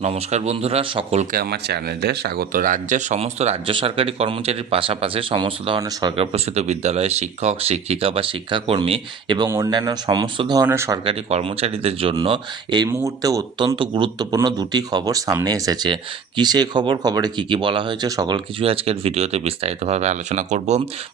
নমস্কার বন্ধুরা, সকলকে আমার চ্যানেলে স্বাগত। রাজ্যের সমস্ত রাজ্য সরকারি কর্মচারীর পাশাপাশি সমস্ত ধরনের সরকার প্রসূত বিদ্যালয়ে শিক্ষক, শিক্ষিকা বা শিক্ষাকর্মী এবং অন্যান্য সমস্ত ধরনের সরকারি কর্মচারীদের জন্য এই মুহূর্তে অত্যন্ত গুরুত্বপূর্ণ দুটি খবর সামনে এসেছে। কী সেই খবরে কী কী বলা হয়েছে সকল কিছুই আজকের ভিডিওতে বিস্তারিতভাবে আলোচনা করব।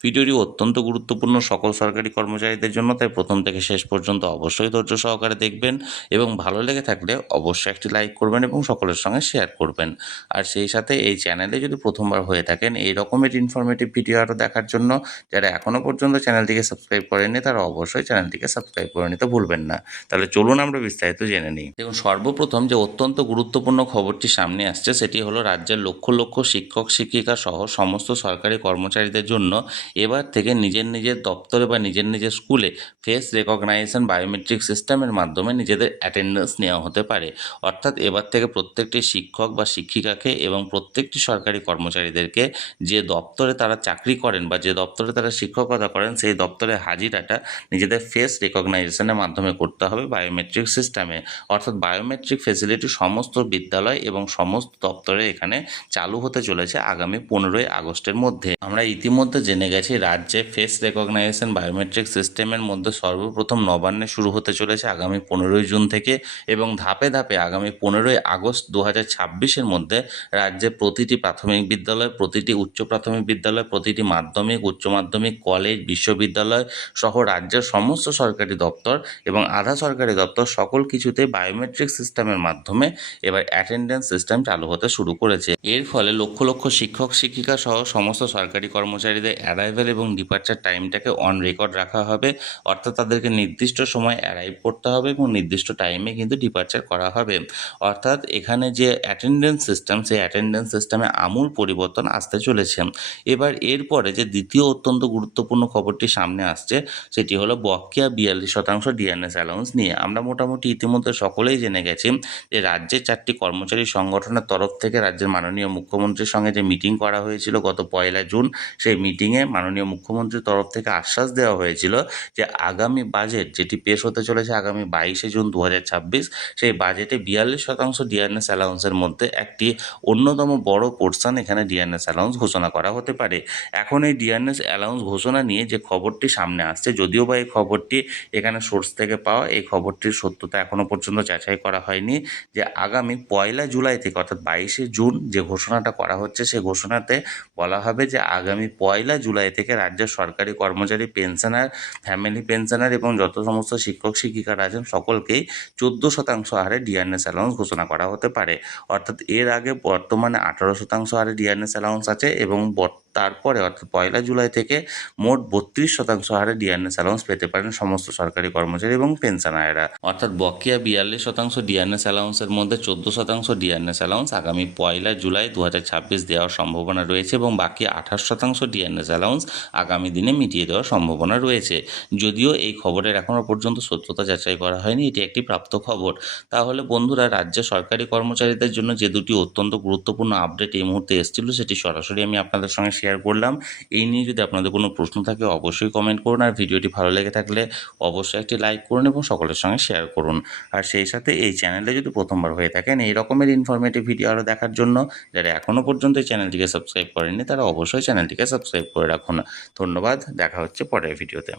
ভিডিওটি অত্যন্ত গুরুত্বপূর্ণ সকল সরকারি কর্মচারীদের জন্য, তাই প্রথম থেকে শেষ পর্যন্ত অবশ্যই ধৈর্য সহকারে দেখবেন এবং ভালো লেগে থাকলে অবশ্যই একটি লাইক করবেন এবং সকলের সঙ্গে শেয়ার করবেন। আর সেই সাথে এই চ্যানেলে যদি প্রথমবার হয়ে থাকেন এই রকমের ইনফরমেটিভ ভিডিও আরও দেখার জন্য যারা এখনও পর্যন্ত চ্যানেলটিকে সাবস্ক্রাইব করেননি তারা অবশ্যই চ্যানেলটিকে সাবস্ক্রাইব করে নিতে ভুলবেন না। তাহলে চলুন আমরা বিস্তারিত জেনে নিই। দেখুন, সর্বপ্রথম যে অত্যন্ত গুরুত্বপূর্ণ খবরটি সামনে আসছে সেটি হলো রাজ্যের লক্ষ লক্ষ শিক্ষক শিক্ষিকা সহ সমস্ত সরকারি কর্মচারীদের জন্য এবার থেকে নিজের নিজের দপ্তরে বা নিজের নিজের স্কুলে ফেস রেকগনাইজেশন বায়োমেট্রিক সিস্টেমের মাধ্যমে নিজেদের অ্যাটেন্ডেন্স নেওয়া হতে পারে। অর্থাৎ এবার থেকে প্রত্যেকটি শিক্ষক বা শিক্ষিকাকে এবং প্রত্যেকটি সরকারি কর্মচারীদেরকে যে দপ্তরে তারা চাকরি করেন বা যে দপ্তরে তারা শিক্ষকতা করেন সেই দপ্তরের হাজিরাটা নিজেদের ফেস রেকগনাইজেশনের মাধ্যমে করতে হবে বায়োমেট্রিক সিস্টেমে। অর্থাৎ বায়োমেট্রিক ফেসিলিটি সমস্ত বিদ্যালয় এবং সমস্ত দপ্তরে এখানে চালু হতে চলেছে আগামী 15ই আগস্টের মধ্যে। আমরা ইতিমধ্যে জেনে গেছি রাজ্যে ফেস রেকগনাইজেশন বায়োমেট্রিক সিস্টেমের মধ্যে সর্বপ্রথম নবান্নে শুরু হতে চলেছে আগামী 15ই জুন থেকে এবং ধাপে ধাপে আগামী 15ই আগস্ট 2026-এর মধ্যে রাজ্যে প্রতিটি প্রাথমিক বিদ্যালয়, প্রতিটি উচ্চ প্রাথমিক বিদ্যালয়, প্রতিটি মাধ্যমিক, উচ্চ মাধ্যমিক, কলেজ, বিশ্ববিদ্যালয় সহ রাজ্যের সমস্ত সরকারি দপ্তর এবং আধা সরকারি দপ্তর সকল কিছুতে বায়োমেট্রিক সিস্টেমের মাধ্যমে এবার অ্যাটেন্ডেন্স সিস্টেম চালু হতে শুরু করেছে। এর ফলে লক্ষ লক্ষ শিক্ষক শিক্ষিকা সহ সমস্ত সরকারি কর্মচারীদের অ্যারাইভেল এবং ডিপার্চার টাইমটাকে অন রেকর্ড রাখা হবে। অর্থাৎ তাদেরকে নির্দিষ্ট সময় অ্যারাইভ করতে হবে এবং নির্দিষ্ট টাইমে কিন্তু ডিপার্চার করা হবে। অর্থাৎ এখানে যে অ্যাটেন্ডেন্স সিস্টেম সেই অ্যাটেন্ডেন্স সিস্টেমে আমূল পরিবর্তন আসতে চলেছে। এবার এরপরে যে দ্বিতীয় অত্যন্ত গুরুত্বপূর্ণ খবরটি সামনে আসছে সেটি হলো বকেয়া 42% ডিএনএস অ্যালাউন্স নিয়ে। আমরা মোটামুটি ইতিমধ্যে সকলেই জেনে গেছি যে রাজ্যের 4টি কর্মচারী সংগঠনের তরফ থেকে রাজ্যের মাননীয় মুখ্যমন্ত্রীর সঙ্গে যে মিটিং করা হয়েছিল গত 1 জুন, সেই মিটিংয়ে মাননীয় মুখ্যমন্ত্রীর তরফ থেকে আশ্বাস দেওয়া হয়েছিল যে আগামী বাজেট যেটি পেশ হতে চলেছে আগামী 22শে জুন 2026 সেই বাজেটে 42% ডিএনএস অ্যালাউন্সের মধ্যে একটি অন্যতম বড় পোর্শন এখানে ডিএনএস অ্যালাউন্স ঘোষণা করা হতে পারে। এখন এই ডিএনএস অ্যালাউন্স ঘোষণা নিয়ে যে খবরটি সামনে আসছে, যদিও বা এই খবরটি এখানে সোর্স থেকে পাওয়া, এই খবরটির সত্যতা এখনও পর্যন্ত যাচাই করা হয়নি। যে আগামী 1 জুলাই থেকে অর্থাৎ 22শে জুন যে ঘোষণাটা করা হচ্ছে সেই ঘোষণাতে বলা হবে যে আগামী 1 জুলাই থেকে রাজ্যের সরকারি কর্মচারী, পেনশনার, ফ্যামিলি পেনশনার এবং যত সমস্ত শিক্ষক শিক্ষিকারা আছেন সকলকেই 14% হারে ডিএনএস অ্যালাউন্স ঘোষণা করা হতে পারে। অর্থাৎ এর আগে বর্তমানে 18% হারে ডিএনএস অ্যালাউন্স আছে এবং তারপরে অর্থাৎ 1 জুলাই থেকে মোট 32% হারে ডিএনএস অ্যালাউন্স পেতে পারেন সমস্ত সরকারি কর্মচারী এবং পেনশনাররা। অর্থাৎ বকেয়া 42% ডিএনএস অ্যালাউন্সের মধ্যে 14% ডিএনএস অ্যালাউন্স আগামী 1 জুলাই 2026 দেওয়ার সম্ভাবনা রয়েছে এবং বাকি 28% ডিএনএস অ্যালাউন্স আগামী দিনে মিটিয়ে দেওয়ার সম্ভাবনা রয়েছে। যদিও এই খবরের এখনও পর্যন্ত সত্যতা যাচাই করা হয়নি, এটি একটি প্রাপ্ত খবর। তাহলে বন্ধুরা, রাজ্যে সরকারি কর্মচারীদের জন্য যে দুটি অত্যন্ত গুরুত্বপূর্ণ আপডেট এই মুহূর্তে এসেছিল সেটি সরাসরি আমি আপনাদের সঙ্গে শেয়ার করলাম। এই নিয়ে যদি আপনাদের কোনো প্রশ্ন থাকে অবশ্যই কমেন্ট করুন, আর ভিডিওটি ভালো লেগে থাকলে অবশ্যই একটি লাইক করুন এবং সকলের সঙ্গে শেয়ার করুন। আর সেই সাথে এই চ্যানেলে যদি প্রথমবার হয়ে থাকেন এই রকমের ইনফরমেটিভ ভিডিও আরও দেখার জন্য যারা এখনও পর্যন্ত এই চ্যানেলটিকে সাবস্ক্রাইব করেননি তারা অবশ্যই চ্যানেলটিকে সাবস্ক্রাইব করে রাখুন। ধন্যবাদ, দেখা হচ্ছে পরের ভিডিওতে।